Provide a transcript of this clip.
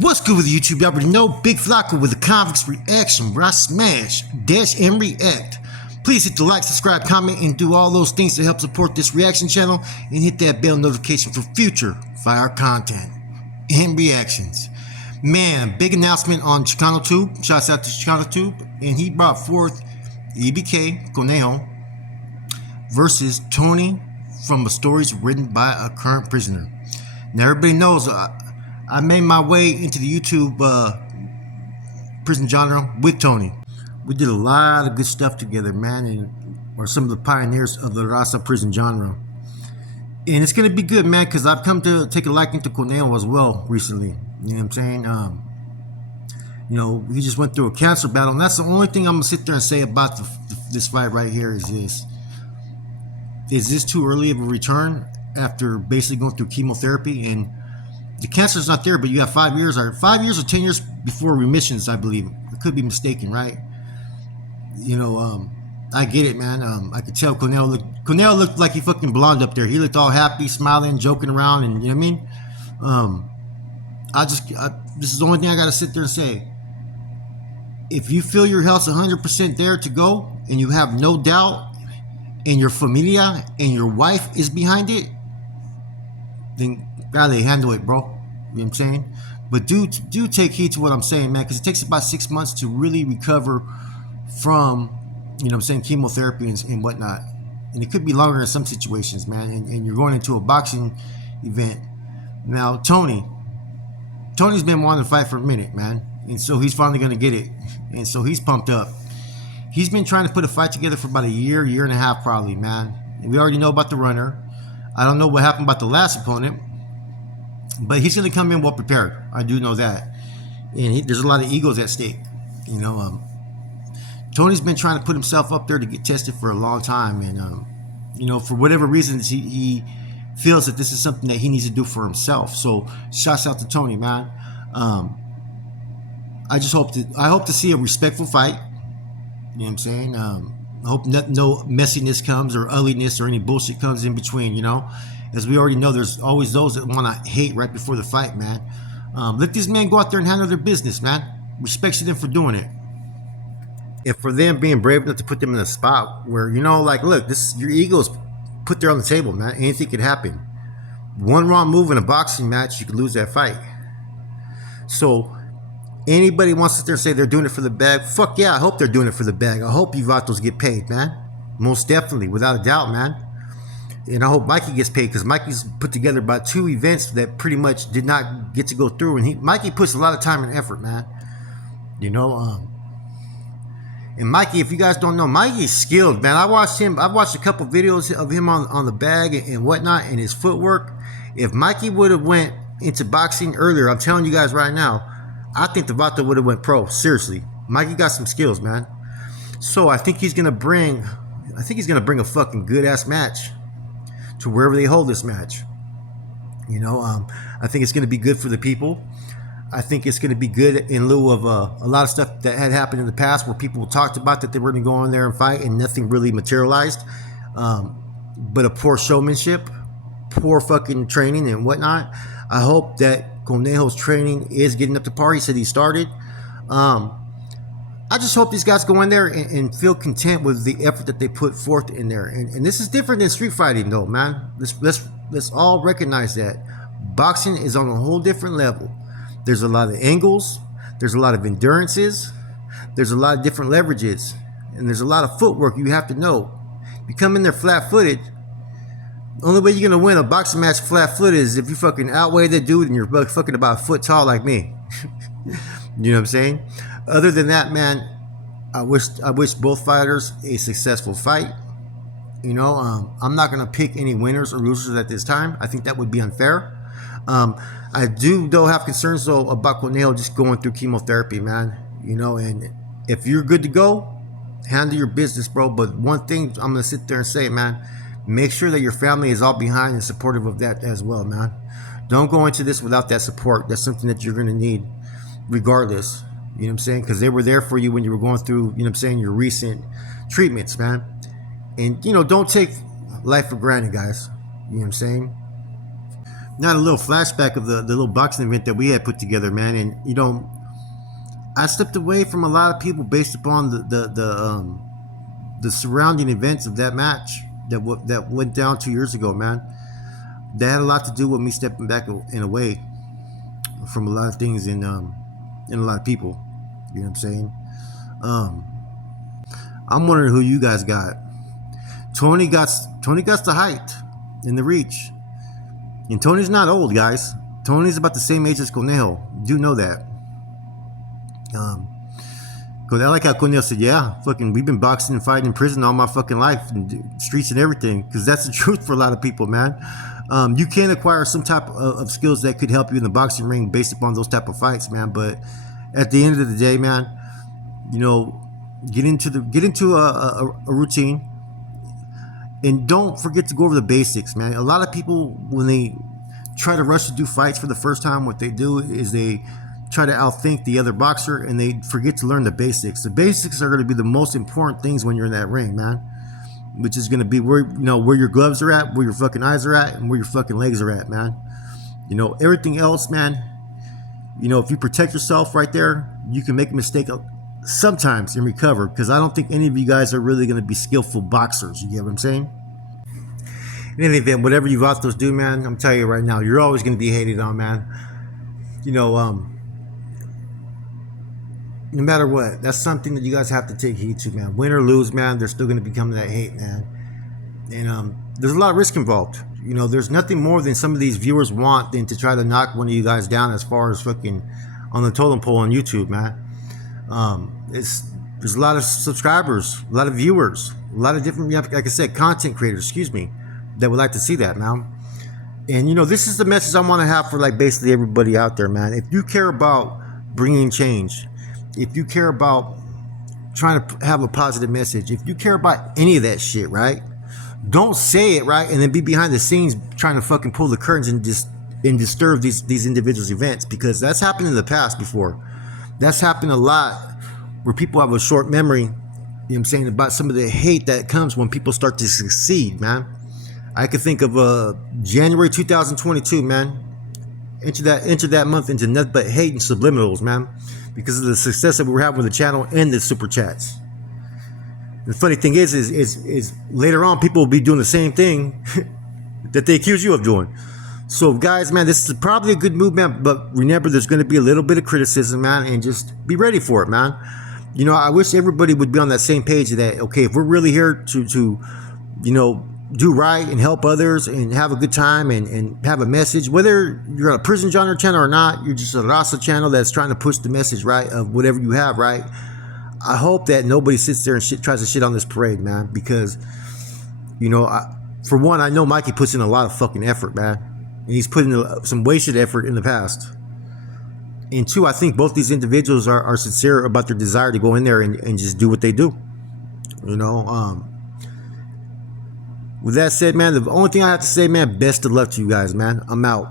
What's good with YouTube? You already know Big Flocka with the Convicts reaction, where I smash, dash, and react. Please hit the like, subscribe, comment, and do all those things to help support this reaction channel, and hit that bell notification for future fire content and reactions. Man, big announcement on Chicano Tube. Shouts out to Chicano Tube, and he brought forth EBK Conejo versus Tony from the stories written by a current prisoner. Now everybody knows I made my way into the YouTube prison genre with Tony. We did a lot of good stuff together, man, and we're some of the pioneers of the Raza prison genre. And it's gonna be good, man, because I've come to take a liking to Conejo as well recently. You know what I'm saying? You know, he just went through a cancer battle, and that's the only thing I'm gonna sit there and say about this fight right here is this. Is this too early of a return after basically going through chemotherapy? And the cancer's not there, but you have 5 years or 10 years before remissions, I believe. I could be mistaken, right? You know, I get it, man. I could tell Conejo looked like he fucking blonde up there. He looked all happy, smiling, joking around, and you know what I mean? This is the only thing I gotta sit there and say. If you feel your health's 100% there to go, and you have no doubt, and your familia and your wife is behind it, then gotta handle it, bro. You know what I'm saying? But do take heed to what I'm saying, man, because it takes about 6 months to really recover from, you know what I'm saying, chemotherapy and whatnot. And it could be longer in some situations, man. And you're going into a boxing event. Now, Tony's been wanting to fight for a minute, man. And so he's finally going to get it. And so he's pumped up. He's been trying to put a fight together for about a year and a half probably, man. And we already know about the runner. I don't know what happened about the last opponent, but he's going to come in well prepared. I do know that. And there's a lot of egos at stake. You know, Tony's been trying to put himself up there to get tested for a long time. And, you know, for whatever reasons, he feels that this is something that he needs to do for himself. So shouts out to Tony, man. I hope to see a respectful fight. You know what I'm saying? I hope no messiness comes or ugliness or any bullshit comes in between, you know? As we already know, there's always those that want to hate right before the fight, man. Let these men go out there and handle their business, man. Respect to them for doing it. And for them being brave enough to put them in a spot where, you know, like, look, your ego's put there on the table, man. Anything could happen. One wrong move in a boxing match, you could lose that fight. So anybody wants to sit there and say they're doing it for the bag, fuck yeah, I hope they're doing it for the bag. I hope you vatos get paid, man. Most definitely, without a doubt, man. And I hope Mikey gets paid, because Mikey's put together about 2 events that pretty much did not get to go through. And Mikey puts a lot of time and effort, man. You know, and Mikey, if you guys don't know, Mikey's skilled, man. I've watched a couple videos of him on the bag and whatnot, and his footwork. If Mikey would have went into boxing earlier, I'm telling you guys right now, I think the Vato would have went pro. Seriously, Mikey got some skills, man. So I think he's gonna bring a fucking good ass match to wherever they hold this match. You know, I think it's gonna be good for the people. I think it's gonna be good in lieu of a lot of stuff that had happened in the past where people talked about that they were gonna go in there and fight and nothing really materialized. But a poor showmanship, poor fucking training and whatnot. I hope that Conejo's training is getting up to par. He said he started. I just hope these guys go in there and feel content with the effort that they put forth in there. And this is different than street fighting, though, man. Let's all recognize that boxing is on a whole different level. There's a lot of angles. There's a lot of endurances. There's a lot of different leverages, and there's a lot of footwork you have to know. You come in there flat-footed. The only way you're gonna win a boxing match flat-footed is if you fucking outweigh the dude and you're fucking about a foot tall like me. You know what I'm saying? Other than that, man, I wish both fighters a successful fight. You know, I'm not gonna pick any winners or losers at this time. I think that would be unfair. I do though have concerns though about Conejo just going through chemotherapy, man. You know, and if you're good to go, handle your business, bro. But one thing I'm gonna sit there and say, man, make sure that your family is all behind and supportive of that as well, man. Don't go into this without that support. That's something that you're gonna need regardless. You know what I'm saying? Because they were there for you when you were going through, you know what I'm saying, your recent treatments, man. And, you know, don't take life for granted, guys. You know what I'm saying? not a little flashback of the little boxing event that we had put together, man. And you know, I stepped away from a lot of people based upon the surrounding events of that match that went down 2 years ago, man. That had a lot to do with me stepping back and away from a lot of things and a lot of people. You know what I'm saying? I'm wondering who you guys got. Tony got the height and the reach, and Tony's not old, guys. Tony's about the same age as Conejo. Do know that. Cause I like how Conejo said, yeah, fucking, we've been boxing and fighting in prison all my fucking life, and streets and everything. Cause that's the truth for a lot of people, man. You can acquire some type of skills that could help you in the boxing ring based upon those type of fights, man. But at the end of the day, man, you know, get into a routine, and don't forget to go over the basics, man. A lot of people, when they try to rush to do fights for the first time, what they do is they try to outthink the other boxer, and they forget to learn the basics. The basics are going to be the most important things when you're in that ring, man. Which is going to be where, you know, where your gloves are at, where your fucking eyes are at, and where your fucking legs are at, man. You know, everything else, man, you know, if you protect yourself right there, you can make a mistake sometimes and recover, because I don't think any of you guys are really going to be skillful boxers. You get what I'm saying? In any event, whatever you vatos do, man, I'm telling you right now, you're always going to be hated on, man. You know, no matter what, that's something that you guys have to take heed to, man. Win or lose, man, there's still going to be coming that hate, man. And there's a lot of risk involved. You know, there's nothing more than some of these viewers want than to try to knock one of you guys down as far as fucking on the totem pole on YouTube, man. There's a lot of subscribers, a lot of viewers, a lot of different, like I said, content creators, excuse me, that would like to see that, man. And, you know, this is the message I want to have for, like, basically everybody out there, man. If you care about bringing change, if you care about trying to have a positive message, if you care about any of that shit, right? Don't say it, right? And then be behind the scenes trying to fucking pull the curtains and disturb these individuals' events, because that's happened in the past before. That's happened a lot where people have a short memory, you know what I'm saying, about some of the hate that comes when people start to succeed, man. I could think of January 2022, man. Enter that month into nothing but hate and subliminals, man, because of the success that we were having with the channel and the super chats. The funny thing is later on people will be doing the same thing that they accuse you of doing. So guys, man, this is probably a good move, man, but remember, there's going to be a little bit of criticism, man, and just be ready for it, man. You know, I wish everybody would be on that same page that, okay, if we're really here to you know, do right and help others and have a good time and have a message, whether you're on a prison genre channel or not, you're just a Rasa channel that's trying to push the message, right, of whatever you have, right? I hope that nobody sits there and tries to shit on this parade, man, because, you know, for one, I know Mikey puts in a lot of fucking effort, man, and he's put in some wasted effort in the past. And two, I think both these individuals are sincere about their desire to go in there and just do what they do, you know. With that said, man, the only thing I have to say, man, best of luck to you guys, man. I'm out.